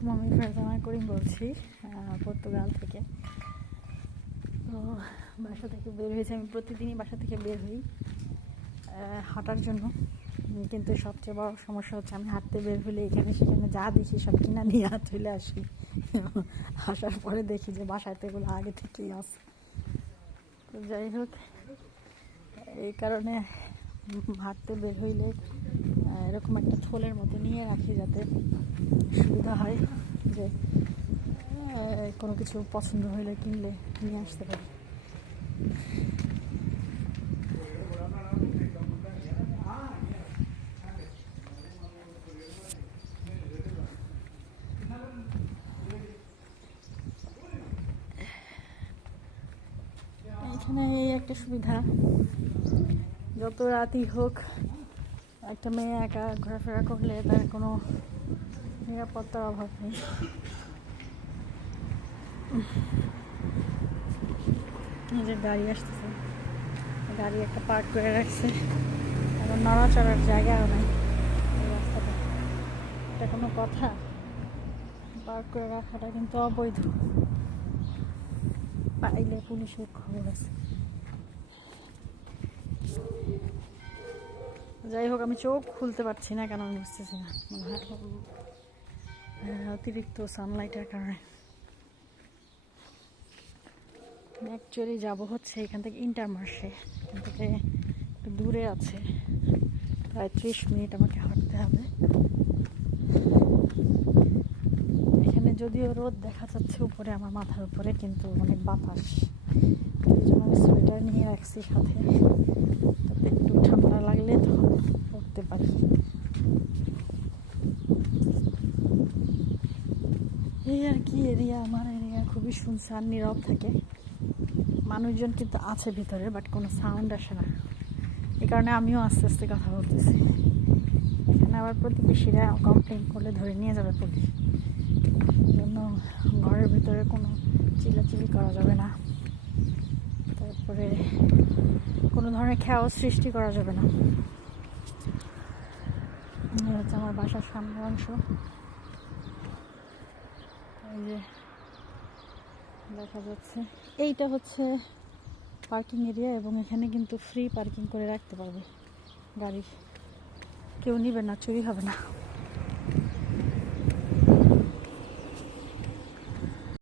আলাইকুম, আমি ফারজানা করিম বলছি পর্তুগাল থেকে। তো বাসা থেকে বের হয়েছি, আমি প্রতিদিনই বাসা থেকে বের হই হাঁটার জন্য। কিন্তু সবচেয়ে বড় সমস্যা হচ্ছে আমি হাঁটতে বের হলে এখানে সেখানে যা দেখি সব কিনা নিয়ে চলে আসি। আসার পরে দেখি যে বাসাতে এগুলো আগে থেকেই আছে। তো যাই হোক, এই কারণে হাঁটতে বের হইলে এরকম একটা থলের মতো নিয়ে রাখি, যাতে সুবিধা হয় যে কোনো কিছু পছন্দ হইলে কিনলে নিয়ে আসতে পারি। এখানে এই একটা সুবিধা, যত রাতই হোক একটা মেয়ে একা ঘোরাফেরা করলে তার কোনো নিরাপত্তার অভাব নেই। এই যে গাড়ি আসতেছে, গাড়ি একটা পার্ক করে রাখছে, এখন নড়াচড়ার জায়গাও নাই এই রাস্তাটা। এটা কোনো কথা? পার্ক করে রাখাটা কিন্তু অবৈধ, পাইলে পুলিশের খবর আছে। যাই হোক, আমি চোখ খুলতে পারছি না, কেন আমি বুঝতেছি না, মনে হয় অতিরিক্ত সানলাইটের কারণে। অ্যাকচুয়ালি যাবো হচ্ছে এখান থেকে ইন্টারমার্শে, এখান থেকে একটু দূরে আছে, প্রায় 30 মিনিট আমাকে হাঁটতে হবে। এখানে যদিও রোদ দেখা যাচ্ছে উপরে আমার মাথার উপরে, কিন্তু অনেক বাতাস, এই জন্য আমি সোয়েটার নিয়ে রাখছি সাথে, তাতে একটু ঠান্ডা লাগলে তখন পড়তে পারি। এই আর কি এরিয়া, আমার এরিয়া খুবই শুনশান, নীরব থাকে, মানুষজন কিন্তু আছে ভিতরে, বাট কোনো সাউন্ড আসে না। এই কারণে আমিও আস্তে আস্তে কথা বলতেছি। এখানে আবার প্রতিবেশীরা কমপ্লেন করলে ধরে নিয়ে যাবে পুলিশ, জন্য ঘরের ভিতরে কোনো চিল্লাচিল্লি করা যাবে না, তারপরে কোনো ধরনের খেয়াল সৃষ্টি করা যাবে না। হচ্ছে আমার বাসার সামনের অংশ, এই যে দেখা যাচ্ছে এইটা হচ্ছে পার্কিং এরিয়া, এবং এখানে কিন্তু ফ্রি পার্কিং করে রাখতে পারবে গাড়ি, কেউ নিবে না, চুরি হবে না।